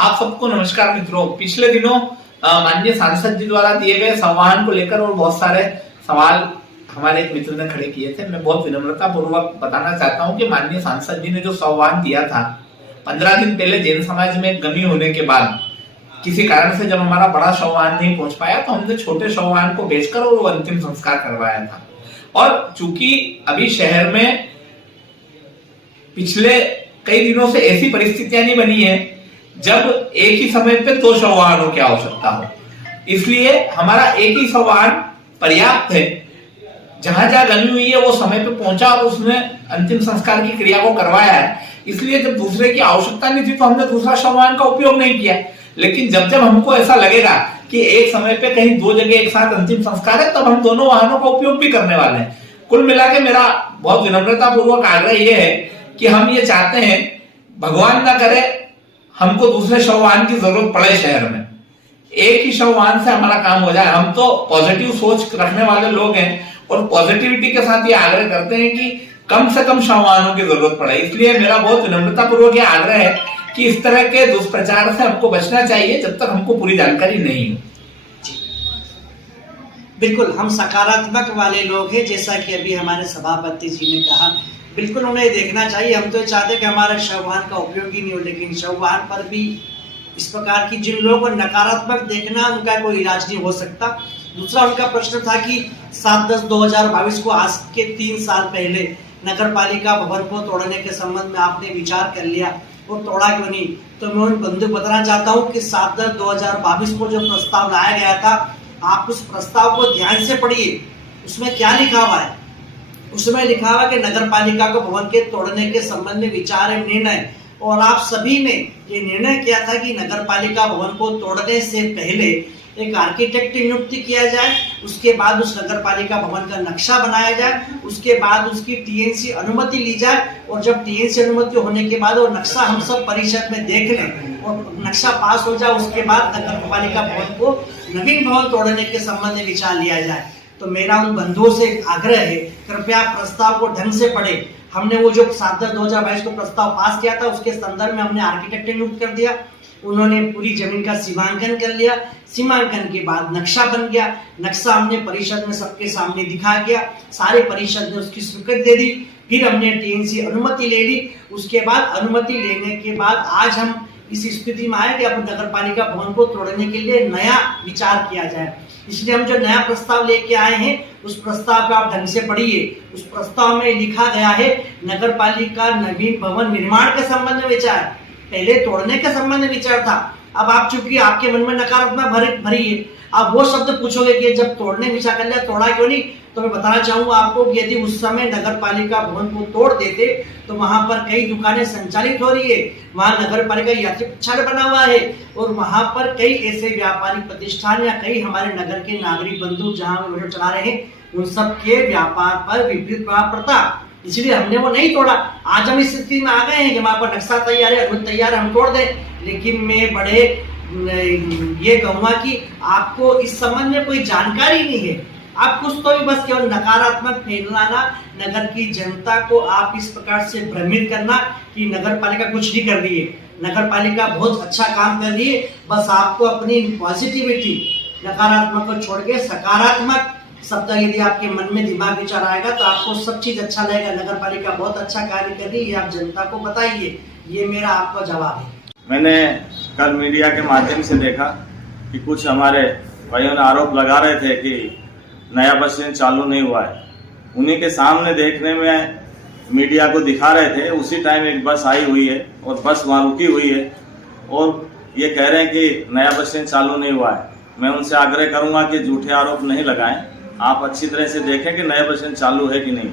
आप सबको नमस्कार मित्रों। पिछले दिनों माननीय सांसद जी द्वारा दिए गए संवाहन को लेकर और बहुत सारे सवाल हमारे एक मित्र ने खड़े किए थे। मैं बहुत विनम्रता पूर्वक बताना चाहता हूं कि माननीय सांसद जी ने जो संवाहन दिया था 15 दिन पहले जैन समाज में गमी होने के बाद किसी कारण से जब हमारा बड़ा संवाहन नहीं पहुंच पाया तो हमने छोटे संवाहन को भेजकर और वो अंतिम संस्कार करवाया था। और चूंकि अभी शहर में पिछले कई दिनों से ऐसी परिस्थितियां नहीं बनी है जब एक ही समय पे 2 संवाहनों की आवश्यकता हो, इसलिए हमारा एक ही संवाहन पर्याप्त है। जहां जहां गमी हुई है वो समय पे पहुंचा और उसने अंतिम संस्कार की क्रिया को करवाया है। इसलिए जब दूसरे की आवश्यकता नहीं थी तो हमने दूसरा संवाहन का उपयोग नहीं किया। लेकिन जब जब हमको ऐसा लगेगा कि एक समय पे कहीं 2 जगह एक साथ अंतिम संस्कार है तब हम दोनों वाहनों का उपयोग भी करने वाले हैं। कुल मिला के मेरा बहुत विनम्रता पूर्वक आग्रह यह है कि हम ये चाहते हैं, भगवान ना करे हमको दूसरे संवाहन की जरूरत पड़े शहर में, एक ही संवाहन से हमारा काम हो जाए। हम तो पॉजिटिव सोच रखने वाले लोग हैं और पॉजिटिविटी के साथ ये आग्रह करते हैं कि कम से कम संवाहनों की जरूरत पड़े। इसलिए मेरा बहुत विनम्रता पूर्वक यह आग्रह है कि इस तरह के दुष्प्रचार से हमको बचना चाहिए जब तक हमको पूरी जानकारी नहीं हो। बिल्कुल, हम सकारात्मक वाले लोग हैं, जैसा कि अभी हमारे सभापति जी ने कहा। बिल्कुल उन्हें देखना चाहिए। हम तो चाहते कि हमारे संवाहन का उपयोग ही नहीं हो, लेकिन संवाहन पर भी इस प्रकार की जिन लोगों को नकारात्मक देखना, उनका कोई इलाज नहीं हो सकता। दूसरा उनका प्रश्न था कि 7/10/2022 को आज के 3 साल पहले नगर पालिका भवन को तोड़ने के संबंध में आपने विचार कर लिया, वो तोड़ा क्यों नहीं? तो मैं उन बंधु बताना चाहता हूँ कि 7/10/2022 को जो प्रस्ताव लाया गया था, आप उस प्रस्ताव को ध्यान से पढ़िए। उसमें क्या लिखा हुआ है? उसमें लिखा हुआ कि नगर पालिका को भवन के तोड़ने के संबंध में विचार एवं निर्णय, और आप सभी ने ये निर्णय किया था कि नगर पालिका भवन को तोड़ने से पहले एक आर्किटेक्ट नियुक्त किया जाए, उसके बाद उस नगर पालिका भवन का नक्शा बनाया जाए, उसके बाद उसकी टीएनसी अनुमति ली जाए, और जब टीएनसी अनुमति होने के बाद वो नक्शा हम सब परिषद में देख लें और नक्शा पास हो जाए, उसके बाद नगर पालिका भवन को नवीन भवन तोड़ने के संबंध में विचार लिया जाए। तो मेरा उन बंधुओं से आग्रह है, कृपया प्रस्ताव को ढंग से पढ़े। हमने वो जो 7/10/2022 को प्रस्ताव पास किया था उसके संदर्भ में हमने आर्किटेक्ट नियुक्त कर दिया, उन्होंने पूरी जमीन का सीमांकन कर लिया, सीमांकन के बाद नक्शा बन गया, नक्शा हमने परिषद में सबके सामने दिखा गया, सारे परिषद ने उसकी स्वीकृति दे दी, फिर हमने टीएनसी अनुमति ले ली। उसके बाद अनुमति लेने के बाद आज हम इस स्थिति में आए कि अब नगर पालिका भवन को तोड़ने के लिए नया विचार किया जाए। इसलिए हम जो नया प्रस्ताव लेके आए हैं उस प्रस्ताव को आप ढंग से पढ़िए। उस प्रस्ताव में लिखा गया है नगर पालिका नवीन भवन निर्माण के संबंध में विचार, पहले तोड़ने के संबंध में विचार था। अब आप चूंकि आपके मन में नकारात्मक भरी है, आप वो शब्द पूछोगे कि जब तोड़ने विचार कर लिया तोड़ा क्यों नहीं? तो मैं बताना चाहूंगा आपको कि यदि उस समय नगर पालिका भवन को तोड़ देते तो वहां पर कई दुकानें संचालित हो रही है, वहां नगर पालिका यात्री प्रक्षालय बना हुआ है और वहां पर कई ऐसे व्यापारिक प्रतिष्ठान या कई हमारे नगर के नागरिक बंधु जहां वीडियो चला रहे हैं उन सब के व्यापार पर विपरीत प्रभाव पड़ता। इसलिए हमने वो नहीं तोड़ा। आज हम इस स्थिति में आ गए हैं कि हमारे पास नक्शा तैयार है, अनुमति तैयार है, हम तोड़ दें। लेकिन मैं बड़े ये कहूंगा कि आपको इस संबंध में कोई जानकारी नहीं है, आप कुछ तो भी बस केवल नकारात्मक फैलाना, नगर की जनता को आप इस प्रकार से भ्रमित करना कि नगर पालिका कुछ नहीं कर रही है। नगर पालिका बहुत अच्छा काम कर रही है, बस आपको अपनी पॉजिटिविटी, नकारात्मक को छोड़ के सकारात्मक शब्द यदि आपके मन में दिमाग विचार आएगा तो आपको सब चीज अच्छा लगेगा। नगर पालिका बहुत अच्छा कार्य कर रही है, आप जनता को बताइए। ये मेरा आपका जवाब है। मैंने कल मीडिया के माध्यम से देखा कि कुछ हमारे भाइयों ने आरोप लगा रहे थे कि नया बस स्टैंड चालू नहीं हुआ है। उन्हीं के सामने देखने में मीडिया को दिखा रहे थे, उसी टाइम एक बस आई हुई है और बस वहाँ रुकी हुई है और ये कह रहे हैं कि नया बस स्टैंड चालू नहीं हुआ है। मैं उनसे आग्रह करूँगा कि झूठे आरोप नहीं लगाएं, आप अच्छी तरह से देखें कि नया बस स्टैंड चालू है कि नहीं।